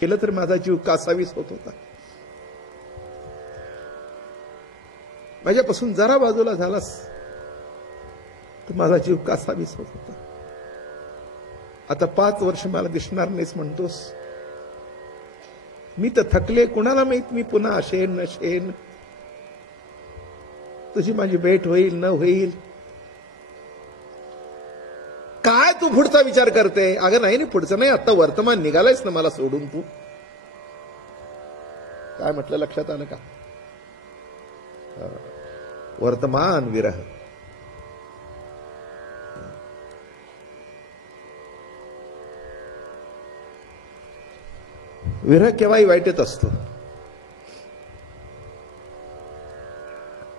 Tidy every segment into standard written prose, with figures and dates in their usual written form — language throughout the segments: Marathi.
केलं तर माझा जीव कासावीस होत होता. माझ्यापासून जरा बाजूला झालास तर माझा जीव कासावीस होत होता. आता 5 वर्ष मला दिसणार नाहीस म्हणतोस. मी तर थकले. कुणाला माहित मी पुन्हा असेन नसेन, तुझी माझी भेट होईल न होईल. काय तू पुढचा विचार करते? अगं नाही पुढचं नाही, आता वर्तमान निघालायस ना मला सोडून. तू काय म्हटलं लक्षात आलं का? वर्तमान विरह. विरह केव्हाही वाईटच असतो.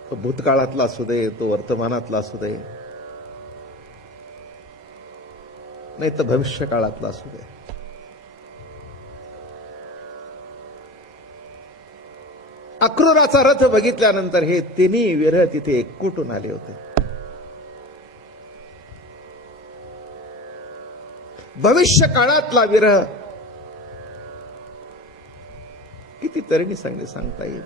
तो भूतकाळातला असू दे, तो वर्तमानातला असू दे, नाही तर भविष्य काळातला असू दे. अक्रूराचा रथ बघितल्यानंतर हे तिन्ही विरह तिथे एकवटून आले होते. भविष्य काळातला विरह किती तऱ्हेने सांगता येईल.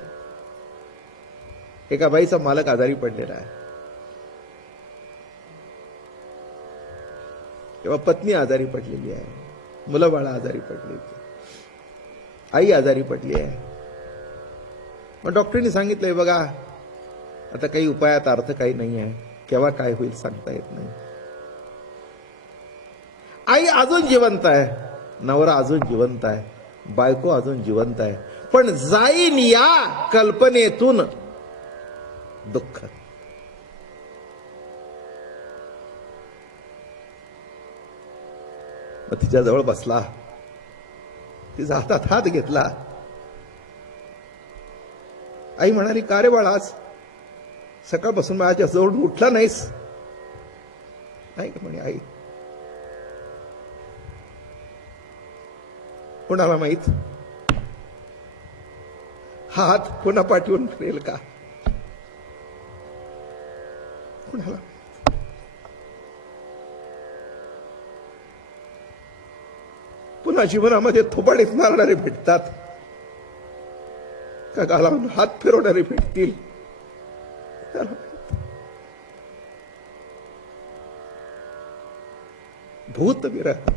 एका बाईचा मालक आजारी पडलेला आहे. तेव्हा पत्नी आजारी पडलेली आहे, मुलं बाळा आजारी पडली, आई आजारी पडली आहे. मग डॉक्टरनी सांगितलंय बघा आता काही उपायात अर्थ काही नाही आहे, केव्हा काय होईल सांगता येत नाही. आई अजून जिवंत आहे, नवरा अजून जिवंत आहे, बायको अजून जिवंत आहे, पण जाईन या कल्पनेतून दुःख. मग तिच्याजवळ बसला, तिचा हातात हात घेतला. आई म्हणाली, का रे बाळा, आज सकाळपासून माझ्या जवळ उठला नाहीस? नाही का म्हणे आई. कुणाला माहित हा हात पुन्हा पाठवून फिरेल का? कुणाला? पुन्हा जीवनामध्ये थोबाडीत मारणारे भेटतात का गालावून हात फिरवणारे भेटतील? भूतविरह,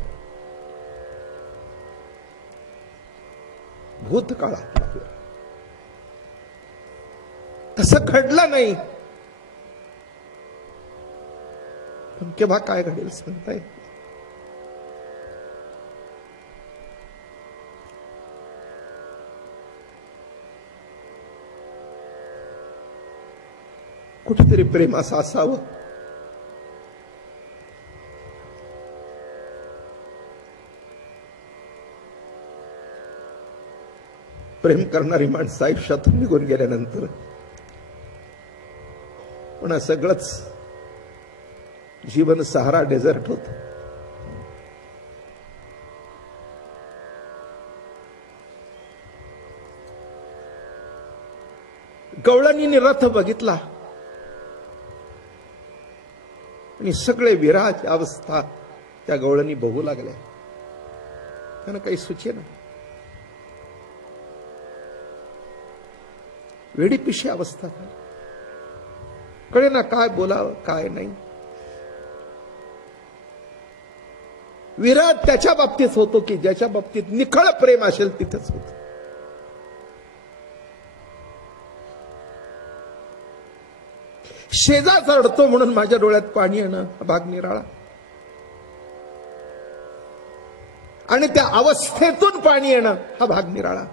भूतकाळातला विरह. तसं घडलं नाही, पण केव्हा काय घडेल सांगता येत. कुठेतरी प्रेम असं असावं प्रेम करणारी माणसं आयुष्यातून निघून गेल्यानंतर पुन्हा सगळंच जीवन सहारा डेझर्ट होत. गवळणीने रथ बघितला आणि सगळे विरहाची अवस्था त्या गवळणी बघू लागल्या. त्यांना काही सुचेना. वेडीपिशी अवस्था झाली. कळे ना काय बोलावं काय नाही. विरह त्याच्या बाबतीत होतो की ज्याच्या बाबतीत निखळ प्रेम असेल तिथेच होत. शेजा चढतो म्हणून माझ्या डोळ्यात पाणी येणं हा भाग निराळा, आणि त्या अवस्थेतून पाणी येणं हा भाग निराळा.